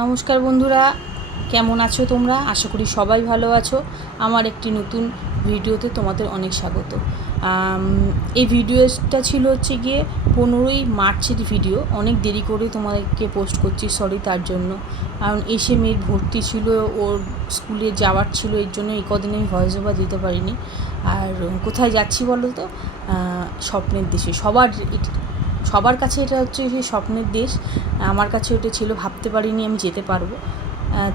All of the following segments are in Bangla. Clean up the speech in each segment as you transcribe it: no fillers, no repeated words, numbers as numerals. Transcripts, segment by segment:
নমস্কার বন্ধুরা, কেমন আছো তোমরা? আশা করি সবাই ভালো আছো। আমার একটি নতুন ভিডিওতে তোমাদের অনেক স্বাগত। এই ভিডিওটা ছিল গিয়ে 15ই মার্চের ভিডিও। অনেক দেরি করে তোমাদেরকে পোস্ট করছি, সরি তার জন্য। কারণ এসে মেয়ের ভর্তি ছিল, ওর স্কুলে যাওয়ার ছিল, এর জন্য এই কদিন আমি ভয়েস ওভার দিতে পারিনি। আর কোথায় যাচ্ছি বলো তো? স্বপ্নের দেশে। সবার কাছে এটা হচ্ছে সেই স্বপ্নের দেশ। আমার কাছে ওটা ছিল, ভাবতে পারিনি আমি যেতে পারবো।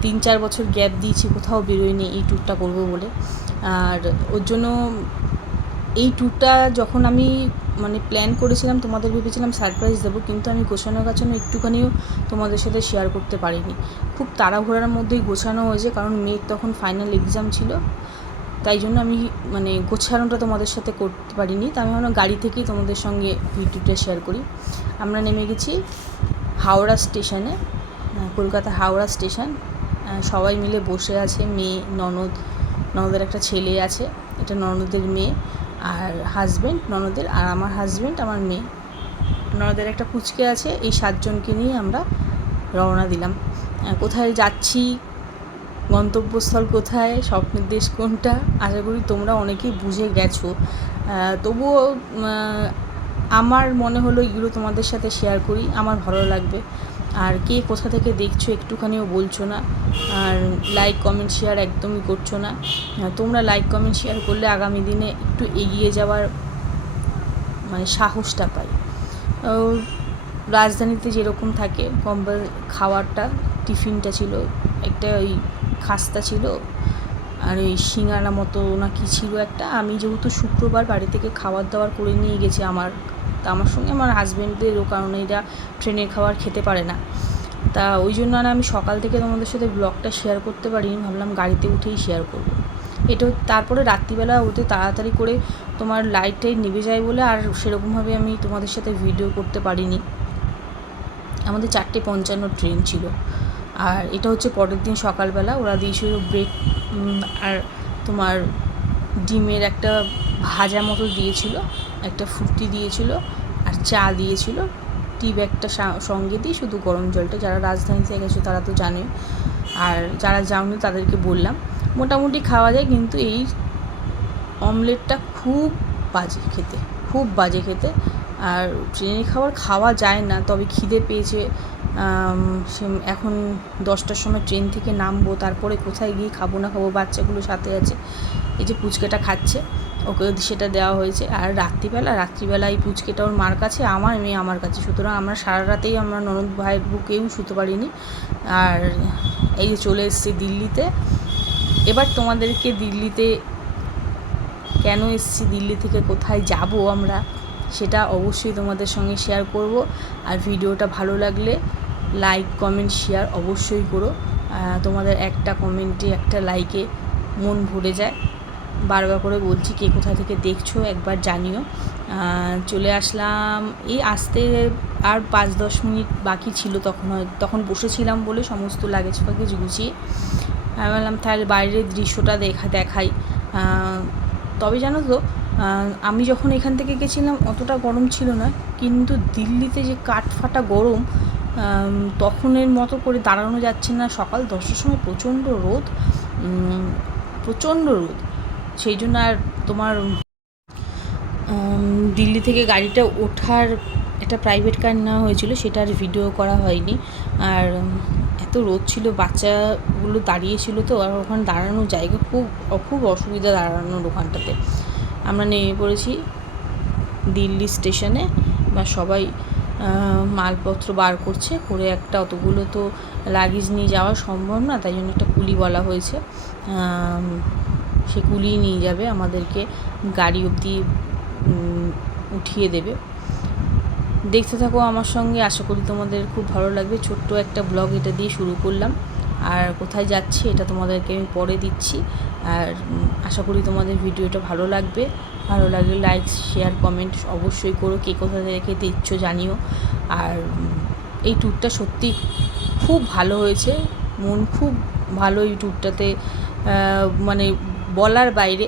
3-4 বছর গ্যাপ দিয়েছি, কোথাও বেরোয়নি এই ট্যুরটা করবো বলে। আর ওর জন্য এই ট্যুরটা যখন আমি প্ল্যান করেছিলাম, তোমাদের ভেবেছিলাম সারপ্রাইজ দেবো, কিন্তু আমি গোছানো একটুখানিও তোমাদের সাথে শেয়ার করতে পারিনি। খুব তাড়াহুড়ার মধ্যেই গোছানো হয়েছে, কারণ মেয়ের তখন ফাইনাল এক্সাম ছিল, তাই জন্য আমি গোছানোটা তোমাদের সাথে করতে পারিনি। তা আমি ভাবলাম গাড়ি থেকেই তোমাদের সঙ্গে ভিডিওটা শেয়ার করি। আমরা নেমে গেছি হাওড়া স্টেশনে, কলকাতা হাওড়া স্টেশন। সবাই মিলে বসে আছে, মেয়ে, ননদের একটা ছেলে আছে, এটা ননদের মেয়ে, আর হাজব্যান্ড ননদের, আর আমার হাজব্যান্ড, আমার মেয়ে, ননদের একটা পুচকে আছে। এই 7 জনকে নিয়ে আমরা রওনা দিলাম। কোথায় যাচ্ছি, গন্তব্যস্থল কোথায়, স্বপ্নের দেশ কোনটা, আশা করি তোমরা অনেকেই বুঝে গেছো। তবুও আমার মনে হলো এগুলো তোমাদের সাথে শেয়ার করি, আমার ভালো লাগবে। আর কে কোথা থেকে দেখছো একটুখানিও বলছো না, আর লাইক কমেন্ট শেয়ার একদমই করছো না। তোমরা লাইক কমেন্ট শেয়ার করলে আগামী দিনে একটু এগিয়ে যাওয়ার সাহসটা পাই। রাজধানীতে যেরকম থাকে খাওয়ারটা, টিফিনটা ছিল একটা ওই খাস্তা ছিল, আর ওই সিঙ্গারা মতো না কি ছিল একটা। আমি যেহেতু শুক্রবার বাড়ি থেকে খাবার দাবার করে নিয়ে গেছি, আমার সঙ্গে আমার হাজব্যান্ডদেরও, কারণ এরা ট্রেনের খাবার খেতে পারে না। তা ওই জন্য আর আমি সকাল থেকে তোমাদের সাথে ব্লগটা শেয়ার করতে পারিনি, ভাবলাম গাড়িতে উঠেই শেয়ার করব। এটা তারপরে রাত্রিবেলা ওতে তাড়াতাড়ি করে তোমার লাইটটাই নেভে যায় বলে আর সেরকমভাবে আমি তোমাদের সাথে ভিডিও করতে পারিনি। আমাদের 4:55 ট্রেন ছিল, আর এটা হচ্ছে পরের দিন সকালবেলা। ওরা দিয়েছিল ব্রেড আর তোমার ডিমের একটা ভাজা মতো দিয়েছিল, একটা ফুর্তি দিয়েছিল, আর চা দিয়েছিল, টি ব্যাগটা সঙ্গে দিয়ে, শুধু গরম জলটা। যারা রাজধানীতে গেছো তারা তো জানোই, আর যারা যাওনি তাদেরকে বললাম। মোটামুটি খাওয়া যায়, কিন্তু এই অমলেটটা খুব বাজে খেতে। আর ট্রেনের খাবার খাওয়া যায় না, তবে খিদে পেয়েছে। এখন 10টার সময় ট্রেন থেকে নামবো, তারপরে কোথায় গিয়ে খাবো না খাবো, বাচ্চাগুলো সাথে আছে। এই যে পুচকেটা খাচ্ছে, ওকে সেটা দেওয়া হয়েছে। আর রাত্রিবেলা এই পুচকেটা ওর মার কাছে, আমার মেয়ে আমার কাছে। সুতরাং আমরা সারা রাতেই আমরা ননদ ভাইয়ের বুকেও শুতে পারিনি। আর এই যে চলে এসেছি দিল্লিতে। এবার তোমাদেরকে দিল্লিতে কেন এসেছি, দিল্লি থেকে কোথায় যাব আমরা, সেটা অবশ্যই তোমাদের সঙ্গে শেয়ার করব। আর ভিডিওটা ভালো লাগলে লাইক কমেন্ট শেয়ার অবশ্যই করো। তোমাদের একটা কমেন্টে, একটা লাইকে মন ভরে যায়। বারবার করে বলছি, কে কোথা থেকে দেখছো একবার জানিও। চলে আসলাম, এই আসতে আর 5-10 মিনিট বাকি ছিল। তখন বসেছিলাম বলে সমস্ত লাগেজ গুছিয়ে আমি বললাম তাহলে বাইরের দৃশ্যটা দেখাই। তবে জানো তো, আমি যখন এখান থেকে গেছিলাম অতটা গরম ছিল না, কিন্তু দিল্লিতে যে কাঠফাটা গরম, তখনের মতো করে দাঁড়ানো যাচ্ছে না। সকাল 10টার সময় প্রচণ্ড রোদ, সেই জন্য আর তোমার দিল্লি থেকে গাড়িটা ওঠার একটা প্রাইভেট কার নেওয়া হয়েছিল, সেটা আর ভিডিও করা হয়নি। আর এত রোদ ছিল, বাচ্চাগুলো দাঁড়িয়েছিল, তো আর ওখানে দাঁড়ানোর জায়গা খুব অসুবিধা দাঁড়ানোর ওখানটাতে। আমরা নেমে পড়েছি দিল্লি স্টেশনে, বা সবাই মালপত্র বার করে একটা, অতগুলো তো লাগেজ নিয়ে যাওয়া সম্ভব না, তাই জন্য একটা কুলি বলা হয়েছে। সে কুলিই নিয়ে যাবে আমাদেরকে, গাড়ি অবধি উঠিয়ে দেবে। দেখতে থাকো আমার সঙ্গে, আশা করি তোমাদের খুব ভালো লাগবে। ছোট্ট একটা ব্লগ এটা দিয়ে শুরু করলাম, আর কোথায় যাচ্ছি এটা তোমাদেরকে আমি পরে দিচ্ছি। আর আশা করি তোমাদের ভিডিওটা ভালো লাগবে লাইক শেয়ার কমেন্ট অবশ্যই করো, কে কোথা থেকে দেখছো জানিও। আর এই ট্যুরটা সত্যি খুব ভালো হয়েছে, মন খুব ভালো এই ট্যুরটাতে, বলার বাইরে।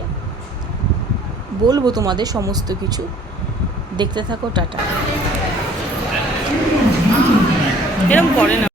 বলবো তোমাদের সমস্ত কিছু, দেখতে থাকো। টাটা। এরকম করে না।